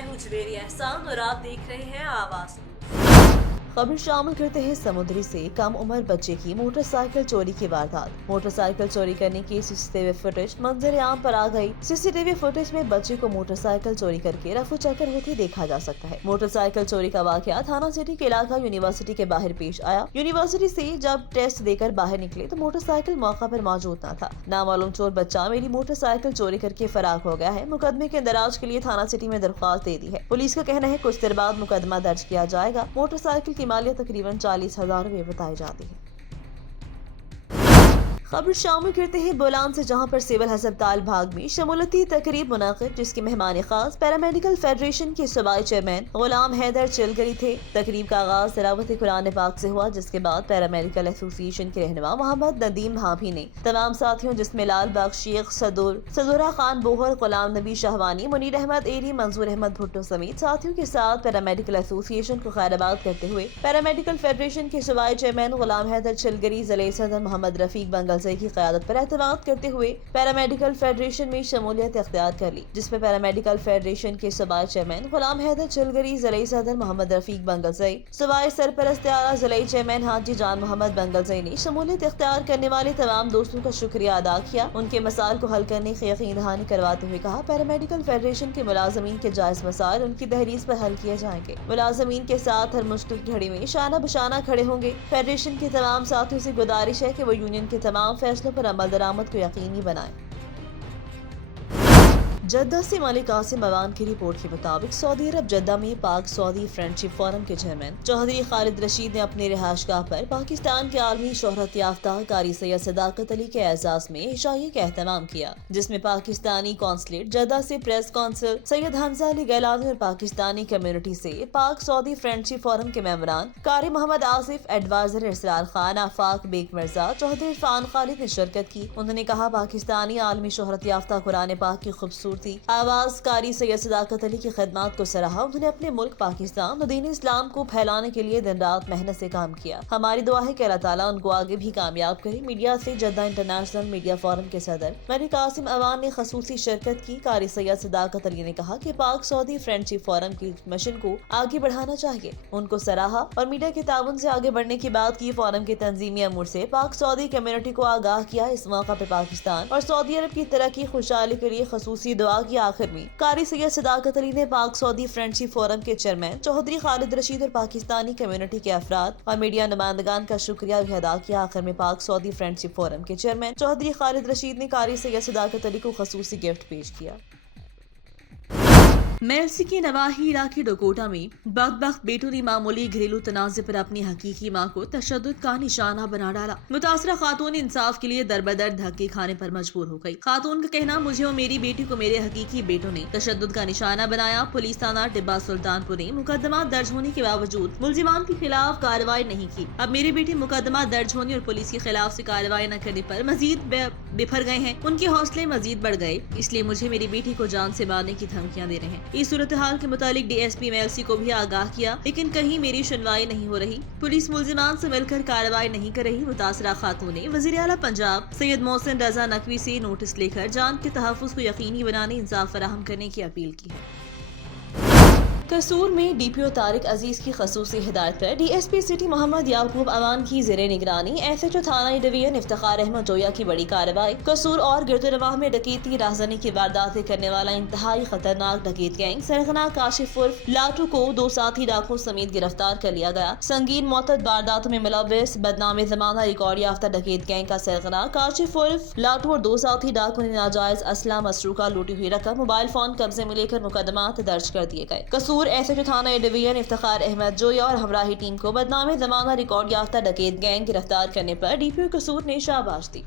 मैं हूँ जवेरी एहसान और आप देख रहे हैं आवाज। खबर शामिल करते हैं समुद्री से कम उम्र बच्चे की मोटरसाइकिल चोरी की वारदात। मोटरसाइकिल चोरी करने की सीसीटीवी फुटेज मंजर आम पर आ गई। सीसीटीवी फुटेज में बच्चे को मोटरसाइकिल चोरी करके रफू चक्कर होती देखा जा सकता है। मोटरसाइकिल चोरी का वाकया थाना सिटी के इलाका यूनिवर्सिटी के बाहर पेश आया। यूनिवर्सिटी से जब टेस्ट देकर बाहर निकले तो मोटरसाइकिल मौका पर मौजूद न था। नामालूम चोर बच्चा मेरी मोटरसाइकिल चोरी करके फरार हो गया है। मुकदमे के इंदराज के लिए थाना सिटी में दरख्वास्त दे दी है। पुलिस का कहना है कुछ देर बाद मुकदमा दर्ज किया जाएगा। मोटरसाइकिल की मालियत तकरीबन 40,000 रुपए बताई जाती है। खबर शामिल करते हैं बोलान से, जहां पर सिविल अस्पताल भाग में शमूलती तकरीब मुनाकिब, जिसकी मेहमान खास पैरामेडिकल फेडरेशन के सूबाई चेयरमैन गुलाम हैदर चिलगरी थे। तकरीब का आगाज तिलावत कुरान पाक से हुआ, जिसके बाद पैरामेडिकल एसोसिएशन के रहनुमा मोहम्मद नदीम भाभी ने तमाम साथियों जिसमें लाल बाग शेख सदूरा खान बोहर, गुलाम नबी शाहवानी, मुनीर अहमद एरी, मंजूर अहमद भुट्टो समेत साथियों के साथ पैरामेडिकल एसोसिएशन को खैराबाद करते हुए पैरामेडिकल फेडरेशन के सूबाई चेयरमैन गुलाम हैदर चिलगरी, जिले सदर मोहम्मद रफीक बंगल की क़यादत पर एतमाद करते हुए पैरामेडिकल फेडरेशन में शमूलियत इख्तियार कर ली, जिसमें पैरामेडिकल फेडरेशन के सूबाई चेयरमैन गुलाम हैदर चिलगरी, जिले सदर मोहम्मद रफीक बंगलजई, सूबाई सरपरस्त आला जिले चेयरमैन हाजी जान मोहम्मद बंगलजई ने शमूलियत इख्तियार करने वाले तमाम दोस्तों का शुक्रिया अदा किया। उनके मसाइल को हल करने की यकीन दहानी करवाते हुए कहा पैरामेडिकल फेडरेशन के मुलाजमीन के जायज मसाइल उनकी दहलीज पर हल किए जाएंगे। मुलाजमीन के साथ हर मुश्किल घड़ी में शाना बशाना खड़े होंगे। फेडरेशन के तमाम साथियों से गुजारिश है कि वो यूनियन के तमाम फैसलों पर अमल दरामद को यकीनी बनाएं। जद्दा से मलिक कासिम अवान की रिपोर्ट के मुताबिक सऊदी अरब जद्दा में पाक सऊदी फ्रेंडशिप फोरम के चेयरमैन चौधरी खालिद रशीद ने अपने रिहायशगाह पर पाकिस्तान के आलमी शोहरत याफ्ता कारी सैयद सदाकत अली के एजाज में इशाई का एहतमाम किया, जिसमें पाकिस्तानी कौंसलेट जद्दा से प्रेस काउंसिल सैयद हमजा अली गैलानी और पाकिस्तानी कम्युनिटी से पाक सऊदी फ्रेंडशिप फोरम के मेंबरान कारी मोहम्मद आसिफ, एडवाइजर इसरार खान, आफाक बेग मिर्जा, चौधरी इरफान खालिद ने शिरकत की। उन्होंने कहा पाकिस्तानी आलमी शोहरत याफ्ता कुरान पाक की खूबसूरती आवाज कारी सैयद सदाकत अली की खिदमत को सराहा। उन्होंने अपने मुल्क पाकिस्तान और दीन इस्लाम को फैलाने के लिए दिन रात मेहनत से काम किया। हमारी दुआ है कि अल्लाह ताला उनको आगे भी कामयाब करे। मीडिया से जद्दा इंटरनेशनल मीडिया फोरम के सदर मलिक कासिम अवान ने खसूसी शिरकत की। कारी सैयद सदाकत अली ने कहा कि पाक सऊदी फ्रेंडशिप फोरम की मिशन को आगे बढ़ाना चाहिए। उनको सराहा और मीडिया के ताउन से आगे बढ़ने की बात की। फोरम के तंजीमी अमूर से पाक सऊदी कम्युनिटी को आगाह किया। इस मौका पर पाकिस्तान और सऊदी अरब की तरक्की खुशहाली के लिए खसूसी दुआ की। आखिर में कारी सैयद सदाकत अली ने पाक सऊदी फ्रेंडशिप फोरम के चेयरमैन चौधरी खालिद रशीद और पाकिस्तानी कम्युनिटी के अफराद और मीडिया नुमाइंदगान का शुक्रिया भी अदा किया। आखिर में पाक सऊदी फ्रेंडशिप फोरम के चेयरमैन चौधरी खालिद रशीद ने कारी सैयद सदाकत अली को खसूसी गिफ्ट पेश किया। मेलसी के नवाही इलाके डोकोटा में बदबख्त बेटों ने मामूली घरेलू तनाज़े पर अपनी हकीकी मां को तशद्दुद का निशाना बना डाला। मुतासरा खातून इंसाफ के लिए दरबदर धक्के खाने पर मजबूर हो गई। खातून का कहना, मुझे और मेरी बेटी को मेरे हकीकी बेटों ने तशद्दुद का निशाना बनाया। पुलिस थाना टिब्बा सुल्तानपुर ने मुकदमा दर्ज होने के बावजूद मुलजिमान के खिलाफ कार्रवाई नहीं की। अब मेरी बेटी मुकदमा दर्ज होने और पुलिस के खिलाफ से कार्रवाई न करने पर मजीद बिफर गए हैं। उनके हौसले मजीद बढ़ गए, इसलिए मुझे मेरी बेटी को जान से मारने की धमकियां दे रहे हैं। इस सूरत हाल के मुतालिक डीएसपी मेलसी को भी आगाह किया, लेकिन कहीं मेरी सुनवाई नहीं हो रही। पुलिस मुलजिमान से मिलकर कार्रवाई नहीं कर रही। मुतासरा खातून ने वज़ीर आला पंजाब सैयद मोहसिन रजा नकवी से नोटिस लेकर जान के तहफ़्फ़ुज़ को यकीनी बनाने, इंसाफ फराहम करने की अपील की है। कसूर में डीपीओ तारिक अजीज की खसूसी हिदायत पर डीएसपी सिटी मोहम्मद याकूब अवान की ज़ेरे निगरानी एसएचओ थाना डिवीजन इफ्तिखार अहमद जोया की बड़ी कार्रवाई। कसूर और गिरदोनवाह में डकैती राहज़नी की वारदातें करने वाला इंतहाई खतरनाक डकैत गैंग सरगना काशिफ उर्फ लाटू को 2 साथी डाकुओं समेत गिरफ्तार कर लिया गया। संगीन मौतद वारदातों में मुलव्विस बदनाम ज़माना रिकॉर्ड याफ्ता डकैत गैंग का सरगना काशिफ उर्फ लाटू और 2 साथी डाकुओं ने नाजायज असला मसरूका लूटी हुई रकम मोबाइल फोन कब्जे में लेकर मुकदमात दर्ज कर दिए गए। कसूर एसएचओ थाना डिवीजन इफ्तिखार अहमद जोया और हमराही टीम को बदनाम ज़माना रिकॉर्ड याफ्ता डकैत गैंग गिरफ्तार करने पर डीपीओ कसूर ने शाबाश दी।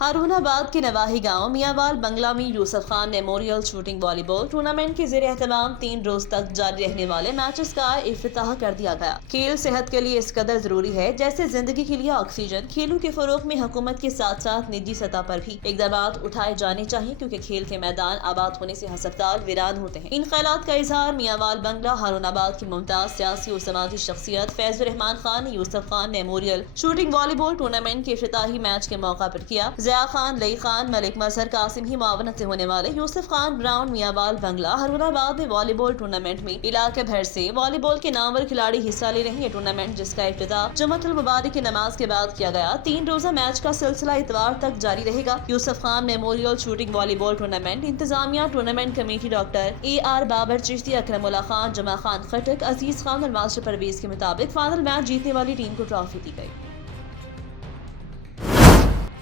हारूनाबाद के नवाही गांव मियावाल बंगला में Yusuf Khan memorial shooting volleyball tournament के ज़ेरे एहतमाम 3 रोज तक जारी रहने वाले मैचेस का इफ्तिताह कर दिया गया। खेल सेहत के लिए इस कदर जरूरी है जैसे जिंदगी के लिए ऑक्सीजन। खेलों के फरोग में हुकूमत के साथ साथ निजी सतह पर भी इक़दामात उठाए जाने चाहिए, क्योंकि खेल के मैदान आबाद होने से हस्पताल वीरान होते हैं। इन ख्यालात का इजहार मियावाल बंगला हारूनाबाद की मुमताज सियासी और समाजी शख्सियत फैजुर रहमान खान ने Yusuf Khan memorial shooting volleyball tournament के इफ्तिताही मैच के मौका पर किया। ضیاء خان، لئی خان، ملک مظہر قاسم ہی معاونت سے ہونے والے یوسف خان براؤن میاں بنگلہ ہرون آباد میں والی بال ٹورنامنٹ میں علاقے بھر سے والی بال کے نامور کھلاڑی حصہ لے رہے ہیں۔ یہ ٹورنامنٹ جس کا افتتاح جمعۃ المبارک کی نماز کے بعد کیا گیا، 3 روزہ میچ کا سلسلہ اتوار تک جاری رہے گا۔ Yusuf Khan memorial shooting volleyball tournament انتظامیہ tournament committee doctor AR Babar Chishti, Akram Ullah Khan, Juma Khan Khattak, عزیز خان اور ماسٹر پرویز کے مطابق فائنل میچ جیتنے والی ٹیم کو ٹرافی دی گئی۔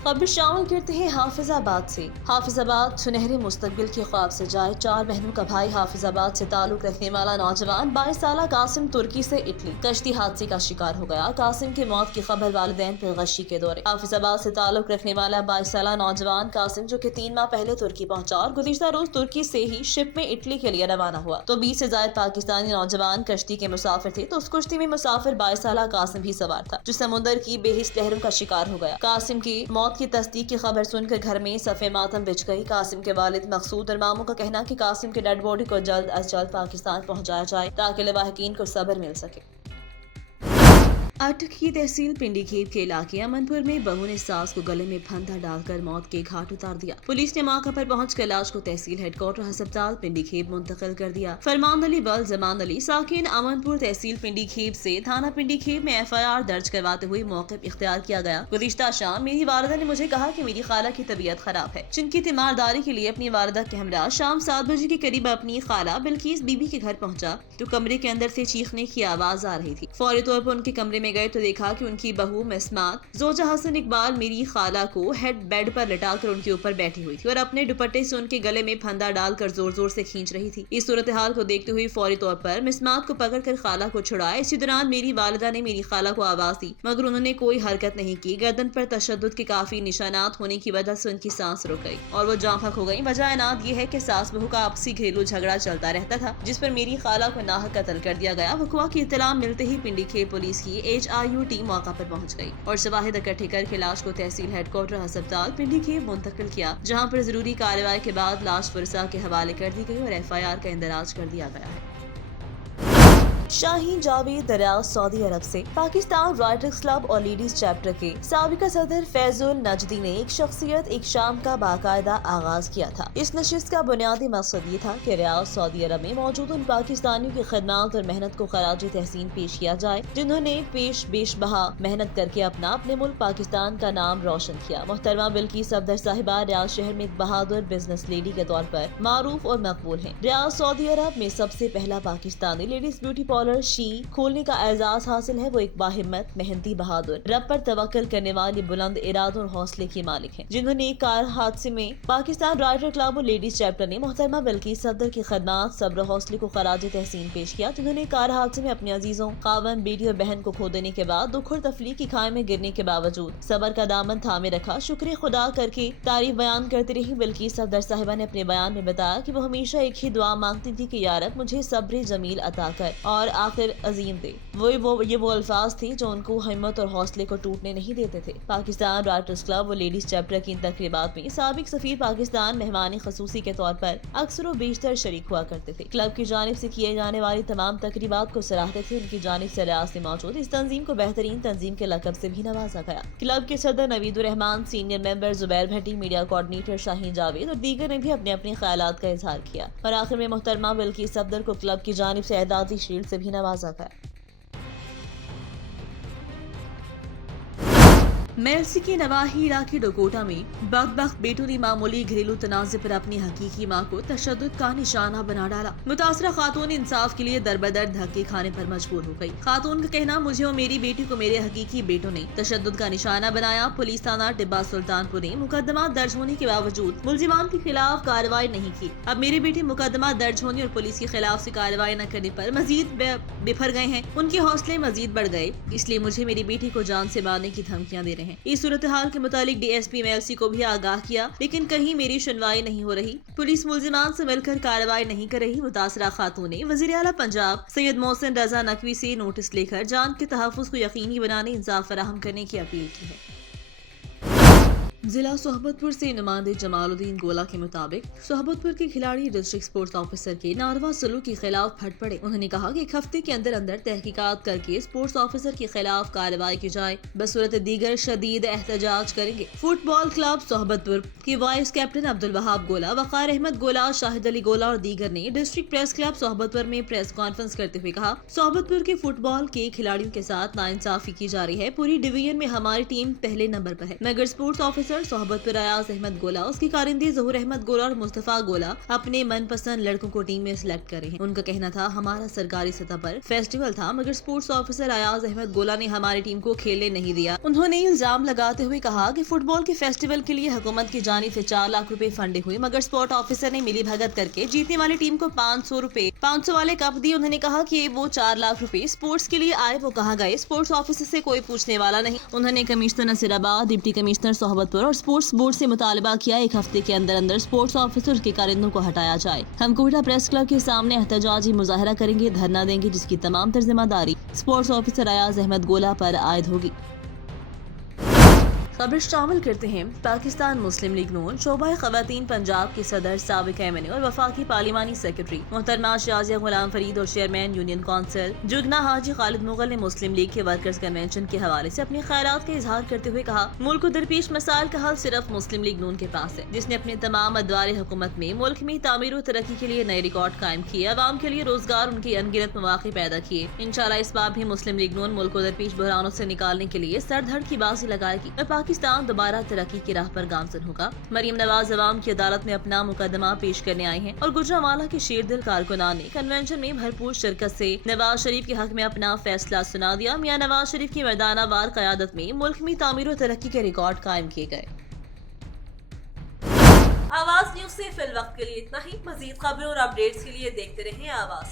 خبر شامل کرتے ہیں حافظ آباد سے۔ حافظ آباد سنہرے مستقبل کے خواب سے جائے 4 بہنوں کا بھائی حافظ آباد سے تعلق رکھنے والا نوجوان 22 سالہ قاسم ترکی سے اٹلی کشتی حادثے کا شکار ہو گیا۔ قاسم کی موت کی خبر والدین پر غشی کے دورے۔ حافظ آباد سے تعلق رکھنے والا 22 سالہ نوجوان قاسم، جو کہ 3 ماہ پہلے ترکی پہنچا اور گزشتہ روز ترکی سے ہی شپ میں اٹلی کے لیے روانہ ہوا، تو 20 سے زائد پاکستانی نوجوان کشتی کے مسافر تھے، تو اس کشتی میں مسافر 22 سالہ قاسم بھی سوار تھا، جو سمندر کی بے حس لہروں کا شکار ہو گیا۔ قاسم کی موت کی تصدیق کی خبر سن کر گھر میں صف ماتم بچھ گئی۔ قاسم کے والد مقصود اور ماموں کا کہنا کہ قاسم کے ڈیڈ باڈی کو جلد از جلد پاکستان پہنچایا جائے تاکہ لواحقین کو صبر مل سکے۔ اٹک کی تحصیل پنڈی کھیپ کے علاقے امن پور میں بہو نے ساس کو گلے میں پھندا ڈال کر موت کے گھاٹ اتار دیا۔ پولیس نے موقع پر پہنچ کر لاش کو تحصیل ہیڈ کوارٹر ہسپتال پنڈی کھیپ منتقل کر دیا۔ فرمان علی بل زمان علی ساکن امن پور تحصیل پنڈی کھیپ سے تھانہ پنڈی کھیپ میں FIR درج کرواتے ہوئے موقف اختیار کیا گیا۔ گزشتہ شام میری والدہ نے مجھے کہا کہ میری خالہ کی طبیعت خراب ہے، جن کی تیمارداری کے لیے اپنی والدہ کے ہمراہ شام 7 بجے کے قریب اپنی خالہ بلقیس بی بی کے گھر پہنچا، تو کمرے کے اندر سے چیخنے کی آواز آ رہی تھی۔ فوری طور پر ان کے کمرے میں گئے تو دیکھا کہ ان کی بہو مسمات زوجہ حسن اقبال میری خالہ کو ہیڈ بیڈ پر لٹا کر ان کے اوپر بیٹھی ہوئی تھی اور اپنے دوپٹے سے ان کے گلے میں پھندا ڈال کر زور زور سے کھینچ رہی تھی۔ اس صورتحال کو دیکھتے ہوئے فوری طور پر مسمات کو پکڑ کر خالہ کو چھڑایا۔ اسی دوران میری والدہ نے میری خالہ کو آواز دی، مگر انہوں نے کوئی حرکت نہیں کی۔ گردن پر تشدد کے کافی نشانات ہونے کی وجہ سے ان کی سانس رک گئی اور وہ جاں پھک ہو گئی۔ وجہ انات یہ ہے کہ ساس بہو کا آپسی گھریلو جھگڑا چلتا رہتا تھا، جس پر میری خالہ کو ناحق قتل کر دیا گیا۔ وقوع کی اطلاع ملتے ہی پنڈی کھیپ پولیس کی HRU ٹیم موقع پر پہنچ گئی اور شواہد اکٹھے کر کے لاش کو تحصیل ہیڈ کوارٹر ہسپتال پنڈی کھیپ منتقل کیا، جہاں پر ضروری کارروائی کے بعد لاش ورثاء کے حوالے کر دی گئی اور FIR کا اندراج کر دیا گیا ہے۔ شاہین جاوید دریائے سعودی عرب سے پاکستان رائٹرز کلب اور لیڈیز چیپٹر کے سابق صدر فیض النجدی نے ایک شخصیت ایک شام کا باقاعدہ آغاز کیا تھا۔ اس نشست کا بنیادی مقصد یہ تھا کہ ریاض سعودی عرب میں موجود ان پاکستانیوں کی خدمات اور محنت کو خراج تحسین پیش کیا جائے، جنہوں نے بیش بہا محنت کر کے اپنے ملک پاکستان کا نام روشن کیا۔ محترمہ بلقیس صفدر صاحبہ ریاض شہر میں ایک بہادر بزنس لیڈی کے طور پر معروف اور مقبول ہیں۔ ریاض سعودی عرب میں سب سے پہلا پاکستانی لیڈیز بیوٹی پارلر شی کھولنے کا اعزاز حاصل ہے۔ وہ ایک باہمت، محنتی، بہادر، رب پر توکل کرنے والی، بلند ارادوں اور حوصلے کی مالک ہیں، جنہوں نے ایک کار حادثے میں پاکستان رائٹر کلب اور لیڈیز چیپٹر نے محترمہ بلقیس صفدر کی خدمات، صبر و حوصلے کو خراج تحسین پیش کیا، جنہوں نے کار حادثے میں اپنے عزیزوں، خاوند، بیٹی اور بہن کو کھو دینے کے بعد دکھ اور تکلیف کی کھائی میں گرنے کے باوجود صبر کا دامن تھامے رکھا۔ شکر خدا کر کے تعریف بیان کرتی رہی بلقیس صفدر صاحبہ نے اپنے بیان میں بتایا کہ وہ ہمیشہ ایک ہی دعا مانگتی تھی کہ یا رب مجھے صبر جمیل عطا کر اور آخر عظیم دے۔ یہ وہ الفاظ تھے جو ان کو ہمت اور حوصلے کو ٹوٹنے نہیں دیتے تھے۔ پاکستان رائٹرز کلب اور لیڈیز چیپٹر کی ان تقریبات میں سابق سفیر پاکستان مہمان خصوصی کے طور پر اکثر و بیشتر شریک ہوا کرتے تھے۔ کلب کی جانب سے کیے جانے والی تمام تقریبات کو سراہتے تھے۔ ان کی جانب سے ریاض میں موجود اس تنظیم کو بہترین تنظیم کے لقب سے بھی نوازا گیا۔ کلب کے صدر نوید الرحمان، سینئر ممبر زبیر بھٹی، میڈیا کوآرڈینیٹر شاہین جاوید اور دیگر نے بھی اپنے خیالات کا اظہار کیا اور آخر میں محترمہ بلقیس صفدر کو کلب کی جانب سے اعزازی شیلڈ سے بھی نوازا گیا۔ میلسی کے نواحی علاقے ڈوکوٹا میں بدبخت بیٹوں نے معمولی گھریلو تنازع پر اپنی حقیقی ماں کو تشدد کا نشانہ بنا ڈالا۔ متاثرہ خاتون انصاف کے لیے دربدر دھکے کھانے پر مجبور ہو گئی۔ خاتون کا کہنا، مجھے اور میری بیٹی کو میرے حقیقی بیٹوں نے تشدد کا نشانہ بنایا۔ پولیس تھانہ ٹبہ سلطان پور نے مقدمات درج ہونے کے باوجود ملزمان کے خلاف کارروائی نہیں کی۔ اب میرے بیٹے مقدمات درج ہونے اور پولیس کے خلاف سے کارروائی نہ کرنے پر مزید بفر گئے ہیں۔ ان کے حوصلے مزید بڑھ گئے، اس لیے مجھے میری بیٹی کو جان سے مارنے کی دھمکیاں دے رہے ہیں۔ اس صورتحال کے متعلق DSP میلسی کو بھی آگاہ کیا، لیکن کہیں میری سنوائی نہیں ہو رہی۔ پولیس ملزمان سے مل کر کارروائی نہیں کر رہی۔ متاثرہ خاتون نے وزیر اعلیٰ پنجاب سید محسن رضا نقوی سے نوٹس لے کر جان کے تحفظ کو یقینی بنانے، انصاف فراہم کرنے کی اپیل کی ہے۔ जिला सोहबतपुर से नुमाइंदे जमालुद्दीन गोला के मुताबिक सोहबतपुर के खिलाड़ी डिस्ट्रिक्ट स्पोर्ट्स ऑफिसर के नारवा सलूक के खिलाफ फट पड़े। उन्होंने कहा कि एक हफ्ते के अंदर अंदर तहकीकात करके स्पोर्ट्स ऑफिसर के खिलाफ कार्रवाई की जाए, बसूरत दीगर शदीद एहतजाज करेंगे। फुटबॉल क्लब सोहबतपुर के वाइस कैप्टन अब्दुल वहाब गोला, वकार अहमद गोला, शाहिद अली गोला और दीगर ने डिस्ट्रिक्ट प्रेस क्लब सोहबतपुर में प्रेस कॉन्फ्रेंस करते हुए कहा, सोहबतपुर के फुटबॉल के खिलाड़ियों के साथ नाइंसाफी की जा रही है। पूरी डिवीजन में हमारी टीम पहले नंबर पर है, मगर स्पोर्ट्स ऑफिसर सोहबतपुर अयाज अहमद गोला, उसके कारिंदे ज़हूर अहमद गोला और मुस्तफा गोला अपने मनपसंद लड़कों को टीम में सिलेक्ट करे हैं। उनका कहना था हमारा सरकारी सतह पर फेस्टिवल था, मगर स्पोर्ट्स ऑफिसर अयाज अहमद गोला ने हमारी टीम को खेलने नहीं दिया। उन्होंने इल्जाम लगाते हुए कहा कि फुटबॉल के फेस्टिवल के लिए हुकूमत की जानिब से 4 लाख रुपए फंडिंग हुई, मगर स्पोर्ट ऑफिसर ने मिली भगत करके जीतने वाली टीम को 500 रुपए 500 वाले कप दिए। उन्होंने कहा कि वो 4 लाख रुपए स्पोर्ट्स के लिए आए, वो कहाँ गए? स्पोर्ट्स ऑफिसर से कोई पूछने वाला नहीं। उन्होंने commissioner Nasirabad, deputy commissioner Sohbatpur और स्पोर्ट्स बोर्ड से मुतालबा किया एक हफ्ते के अंदर अंदर स्पोर्ट्स ऑफिसर के कारिंदों को हटाया जाए। हम कोटा प्रेस क्लब के सामने एहतजाजी मुजाहरा करेंगे, धरना देंगे, जिसकी तमाम तर जिम्मेदारी स्पोर्ट्स ऑफिसर अयाज अहमद गोला पर आयद होगी। खबर शामिल करते हैं पाकिस्तान मुस्लिम लीग नून शोबा खवातीन पंजाब के सदर साबिक एमएनए और वफाकी पार्लिमानी सेक्रेटरी मोहतरमा शाजिया गुलाम फरीद और चेयरमैन यूनियन काउंसिल जुगना हाजी खालिद मुगल ने मुस्लिम लीग के वर्कर्स कन्वेंशन के हवाले से अपने ख्यालात का इजहार करते हुए कहा, मुल्क को दरपेश मसाइल का हल सिर्फ मुस्लिम लीग नून के पास है, जिसने अपने तमाम अदवार हुकूमत में मुल्क में तामीर और तरक्की के लिए नए रिकॉर्ड कायम किए, अवाम के लिए रोजगार, उनके अनगिनत मौके पैदा किए। इंशाल्लाह इस बार भी मुस्लिम लीग नून मुल्क को दरपेश बहरानों से निकालने के लिए सर धड़ की बाजी लगाएगी और पाकिस्तान दोबारा तरक्की की राह पर गामजन होगा। मरियम नवाज अवाम की अदालत में अपना मुकदमा पेश करने आए हैं और गुजरांवाला के शेरदिल कारकुनान ने कन्वेंशन में भरपूर शिरकत से नवाज शरीफ के हक में अपना फैसला सुना दिया। मियां नवाज शरीफ की मर्दानावार क़यादत में मुल्क में तामीर और तरक्की के रिकॉर्ड कायम किए गए। आवाज न्यूज से फिलवक्त के लिए इतना ही। मजीद खबरों और अपडेट्स के लिए देखते रहें आवाज।